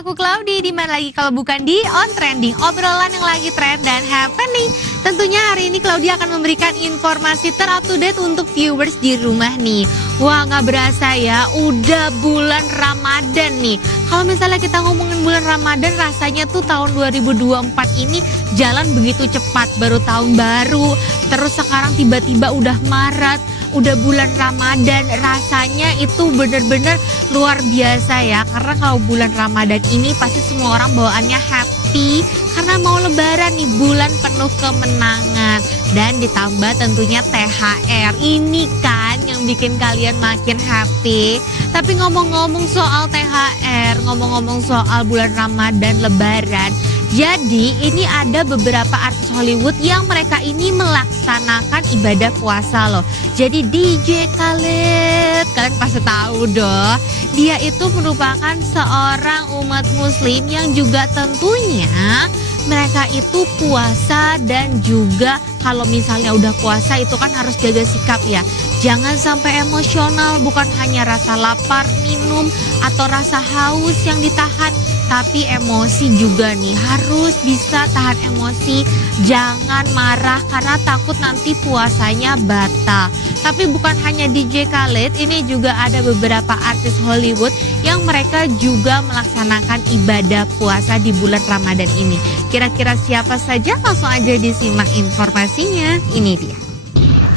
sama aku Claudi, di mana lagi kalau bukan di On Trending, obrolan yang lagi trend dan happening. Tentunya hari ini Claudi akan memberikan informasi terupdate untuk viewers di rumah nih. Wah, nggak berasa ya, udah bulan Ramadan nih. Kalau misalnya kita ngomongin bulan Ramadan, rasanya tuh tahun 2024 ini jalan begitu cepat. Baru tahun baru, terus sekarang tiba-tiba udah Maret, udah bulan Ramadan. Rasanya itu bener-bener luar biasa ya. Karena kalau bulan Ramadan ini pasti semua orang bawaannya happy, karena mau lebaran nih, bulan penuh kemenangan. Dan ditambah tentunya THR, ini kan yang bikin kalian makin happy. Tapi ngomong-ngomong soal THR, ngomong-ngomong soal bulan Ramadan lebaran, jadi ini ada beberapa artis Hollywood yang mereka ini melaksanakan ibadah puasa loh. Jadi DJ Khaled, kalian pasti tahu dong, dia itu merupakan seorang umat muslim yang juga tentunya mereka itu puasa, dan juga kalau misalnya udah puasa itu kan harus jaga sikap ya. Jangan sampai emosional, bukan hanya rasa lapar, minum, atau rasa haus yang ditahan, tapi emosi juga nih, harus bisa tahan emosi. Jangan marah karena takut nanti puasanya batal. Tapi bukan hanya DJ Khaled, ini juga ada beberapa artis Hollywood yang mereka juga melaksanakan ibadah puasa di bulan Ramadan ini. Kira-kira siapa saja? Langsung aja disimak informasinya, ini dia.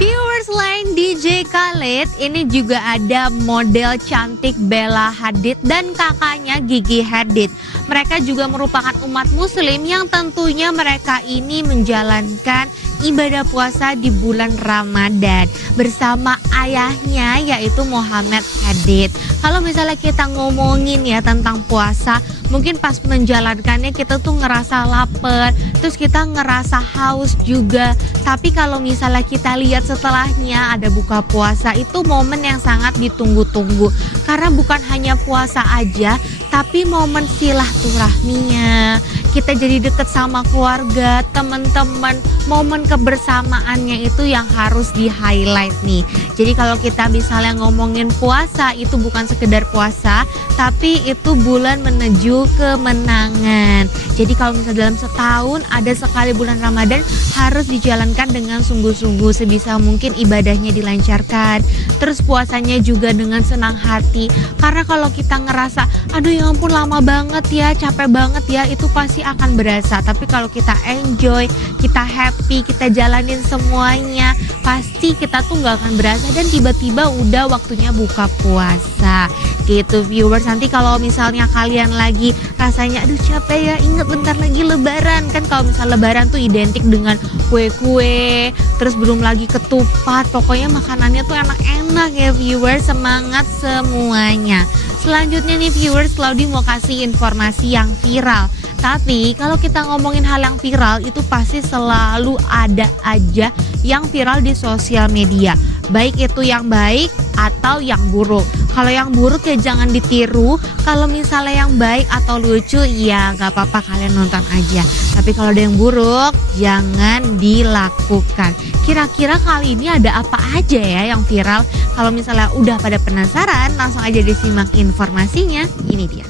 Viewers, lain DJ Khaled, ini juga ada model cantik Bella Hadid dan kakaknya Gigi Hadid. Mereka juga merupakan umat muslim yang tentunya mereka ini menjalankan ibadah puasa di bulan Ramadan bersama ayahnya, yaitu Muhammad Hadid. Kalau misalnya kita ngomongin ya tentang puasa, mungkin pas menjalankannya kita tuh ngerasa lapar, terus kita ngerasa haus juga. Tapi kalau misalnya kita lihat setelahnya ada buka puasa, itu momen yang sangat ditunggu-tunggu. Karena bukan hanya puasa aja, tapi momen silaturahminya, kita jadi deket sama keluarga, teman-teman, momen kebersamaannya itu yang harus di highlight nih. Jadi kalau kita misalnya ngomongin puasa, itu bukan sekedar puasa, tapi itu bulan menuju kemenangan. Jadi kalau misalnya dalam setahun ada sekali bulan Ramadan, harus dijalankan dengan sungguh-sungguh, sebisa mungkin ibadahnya dilancarkan, terus puasanya juga dengan senang hati. Karena kalau kita ngerasa, aduh ya ampun lama banget ya, capek banget ya, itu pasti akan berasa. Tapi kalau kita enjoy, kita happy, kita jalanin semuanya, pasti kita tuh gak akan berasa, dan tiba-tiba udah waktunya buka puasa gitu viewers. Nanti kalau misalnya kalian lagi rasanya aduh capek ya, inget bentar lagi lebaran. Kan kalau misalnya lebaran tuh identik dengan kue-kue, terus belum lagi ketupat, pokoknya makanannya tuh enak-enak ya viewers. Semangat semuanya. Selanjutnya nih viewers, Claudi mau kasih informasi yang viral. Tapi kalau kita ngomongin hal yang viral, itu pasti selalu ada aja yang viral di sosial media, baik itu yang baik atau yang buruk. Kalau yang buruk ya jangan ditiru, kalau misalnya yang baik atau lucu ya gak apa-apa, kalian nonton aja. Tapi kalau ada yang buruk jangan dilakukan. Kira-kira kali ini ada apa aja ya yang viral? Kalau misalnya udah pada penasaran, langsung aja disimak informasinya, ini dia.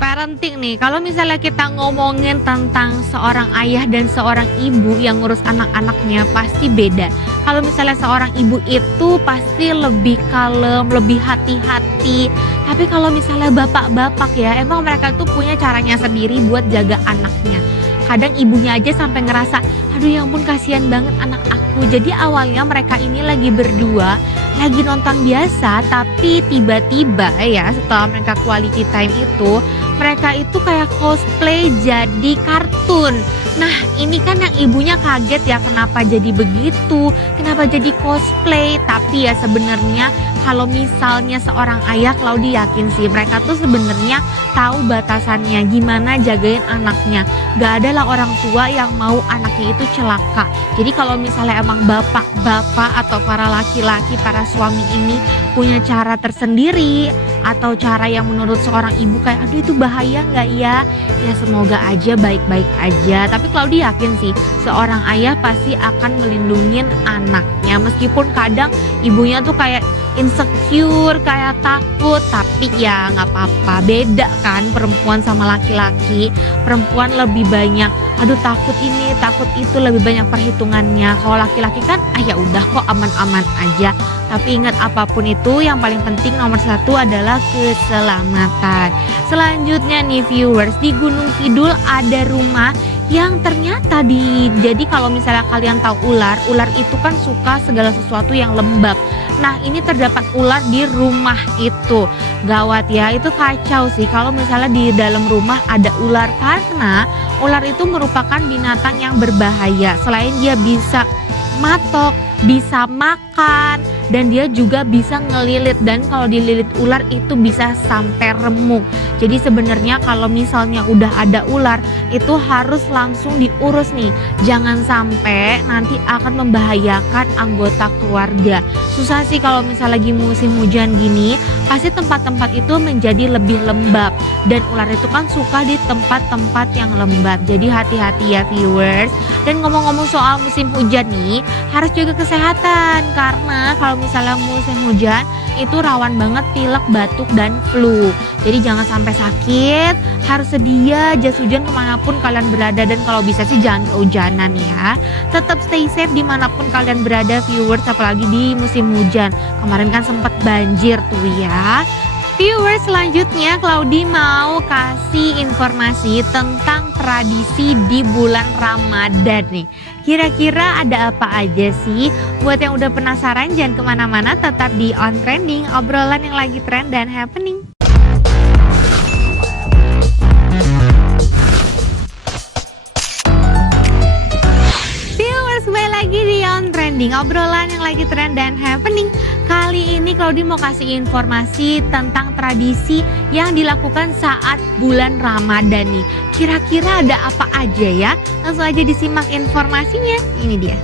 Parenting nih, kalau misalnya kita ngomongin tentang seorang ayah dan seorang ibu yang ngurus anak-anaknya pasti beda. Kalau misalnya seorang ibu itu pasti lebih kalem, lebih hati-hati. Tapi kalau misalnya bapak-bapak ya, emang mereka tuh punya caranya sendiri buat jaga anaknya. Kadang ibunya aja sampai ngerasa, aduh ya ampun kasihan banget anak aku. Jadi awalnya mereka ini lagi berdua, lagi nonton biasa, tapi tiba-tiba ya setelah mereka quality time itu, mereka itu kayak cosplay jadi kartun. Nah ini kan yang ibunya kaget ya, kenapa jadi begitu, kenapa jadi cosplay. Tapi ya sebenarnya kalau misalnya seorang ayah, Claudi yakin sih mereka tuh sebenarnya tahu batasannya gimana jagain anaknya. Gak ada lah orang tua yang mau anaknya itu celaka. Jadi kalau misalnya emang bapak-bapak atau para laki-laki, para suami ini punya cara tersendiri atau cara yang menurut seorang ibu kayak aduh itu bahaya nggak ya, ya semoga aja baik-baik aja. Tapi Claudi yakin sih seorang ayah pasti akan melindungi anaknya, meskipun kadang ibunya tuh kayak insecure, kayak takut. Tapi ya nggak apa-apa, beda kan perempuan sama laki-laki. Perempuan lebih banyak, aduh takut ini, takut itu, lebih banyak perhitungannya. Kalau laki-laki kan, ya udah kok aman-aman aja. Tapi ingat apapun itu yang paling penting nomor satu adalah keselamatan. Selanjutnya nih viewers, di Gunung Kidul ada rumah yang ternyata jadi kalau misalnya kalian tahu ular itu kan suka segala sesuatu yang lembab. Nah ini terdapat ular di rumah itu. Gawat ya, itu kacau sih kalau misalnya di dalam rumah ada ular, karena ular itu merupakan binatang yang berbahaya. Selain dia bisa matok, bisa makan, dan dia juga bisa ngelilit, dan kalau dililit ular itu bisa sampai remuk. Jadi sebenarnya kalau misalnya udah ada ular itu harus langsung diurus nih, jangan sampai nanti akan membahayakan anggota keluarga. Susah sih kalau misalnya lagi musim hujan gini, pasti tempat-tempat itu menjadi lebih lembab, dan ular itu kan suka di tempat-tempat yang lembab. Jadi hati-hati ya viewers. Dan ngomong-ngomong soal musim hujan nih, harus jaga kesehatan, karena kalau misalnya musim hujan itu rawan banget pilek, batuk, dan flu. Jadi jangan sampai sakit, harus sedia jas hujan kemanapun kalian berada, dan kalau bisa sih jangan kehujanan ya. Tetap stay safe dimanapun kalian berada viewers, apalagi di musim hujan. Kemarin kan sempat banjir tuh ya. Viewers, selanjutnya Claudi mau kasih informasi tentang tradisi di bulan Ramadan nih. Kira-kira ada apa aja sih? Buat yang udah penasaran jangan kemana-mana, tetap di On Trending, obrolan yang lagi trend dan happening. Viewers, kembali lagi di On Trending, obrolan yang lagi trend dan happening. Kali ini Claudi mau kasih informasi tentang tradisi yang dilakukan saat bulan Ramadan nih. Kira-kira ada apa aja ya? Langsung aja disimak informasinya. Ini dia.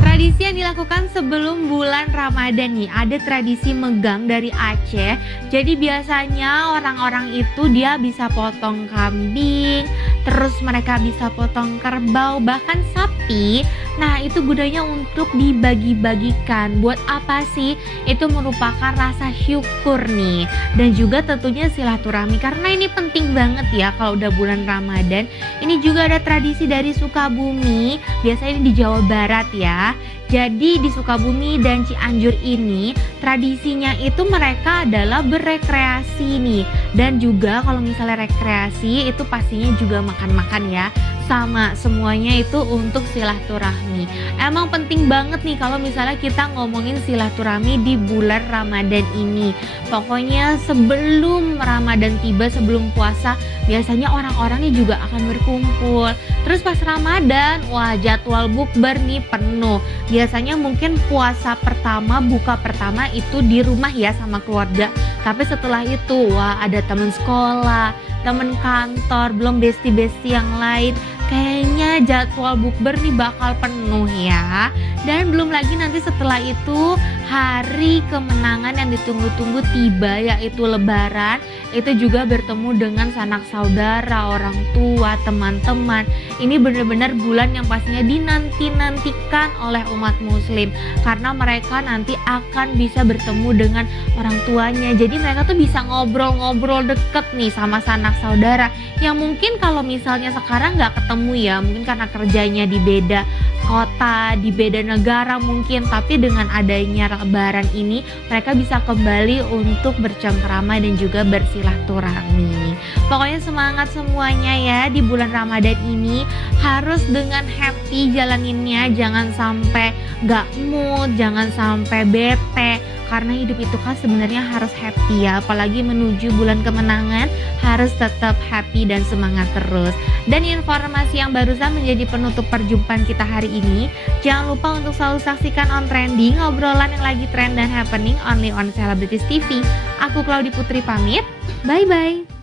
Tradisi yang dilakukan sebelum bulan Ramadan nih, ada tradisi megang dari Aceh. Jadi biasanya orang-orang itu dia bisa potong kambing, terus mereka bisa potong kerbau, bahkan sapi. Nah itu gunanya untuk dibagi-bagikan. Buat apa sih? Itu merupakan rasa syukur nih, dan juga tentunya silaturahmi, karena ini penting banget ya kalau udah bulan Ramadan. Ini juga ada tradisi dari Sukabumi, biasanya ini di Jawa Barat ya. Jadi di Sukabumi dan Cianjur ini tradisinya itu mereka adalah berrekreasi nih. Dan juga kalau misalnya rekreasi itu pastinya juga makan-makan ya. Sama semuanya itu untuk silaturahmi. Emang penting banget nih kalau misalnya kita ngomongin silaturahmi di bulan Ramadan ini. Pokoknya sebelum Ramadan tiba, sebelum puasa, biasanya orang-orangnya juga akan berkumpul. Terus pas Ramadan, wah jadwal bukber nih penuh. Biasanya mungkin puasa pertama, buka pertama itu di rumah ya sama keluarga. Tapi setelah itu, wah ada teman sekolah, teman kantor, belum besti-besti yang lain. Kayaknya jadwal bukber nih bakal penuh ya. Dan belum lagi nanti setelah itu hari kemenangan yang ditunggu-tunggu tiba, yaitu Lebaran. Itu juga bertemu dengan sanak saudara, orang tua, teman-teman. Ini benar-benar bulan yang pastinya dinanti-nantikan oleh umat muslim, karena mereka nanti akan bisa bertemu dengan orang tuanya. Jadi mereka tuh bisa ngobrol-ngobrol deket nih sama sanak saudara, yang mungkin kalau misalnya sekarang nggak ketemu ya, mungkin karena kerjanya di beda kota, di beda negara mungkin. Tapi dengan adanya Lebaran ini, mereka bisa kembali untuk bercengkrama dan juga bersilaturahmi. Pokoknya semangat semuanya ya di bulan Ramadan ini, harus dengan happy jalaninnya, jangan sampai gak mood, jangan sampai bete, karena hidup itu kan sebenarnya harus happy ya. Apalagi menuju bulan kemenangan, harus tetap happy dan semangat terus. Dan informasi yang barusan menjadi penutup perjumpaan kita hari ini. Jangan lupa untuk selalu saksikan On Trending, obrolan yang lagi trend dan happening only on Celebrities TV. Aku Claudi Putri pamit, bye-bye.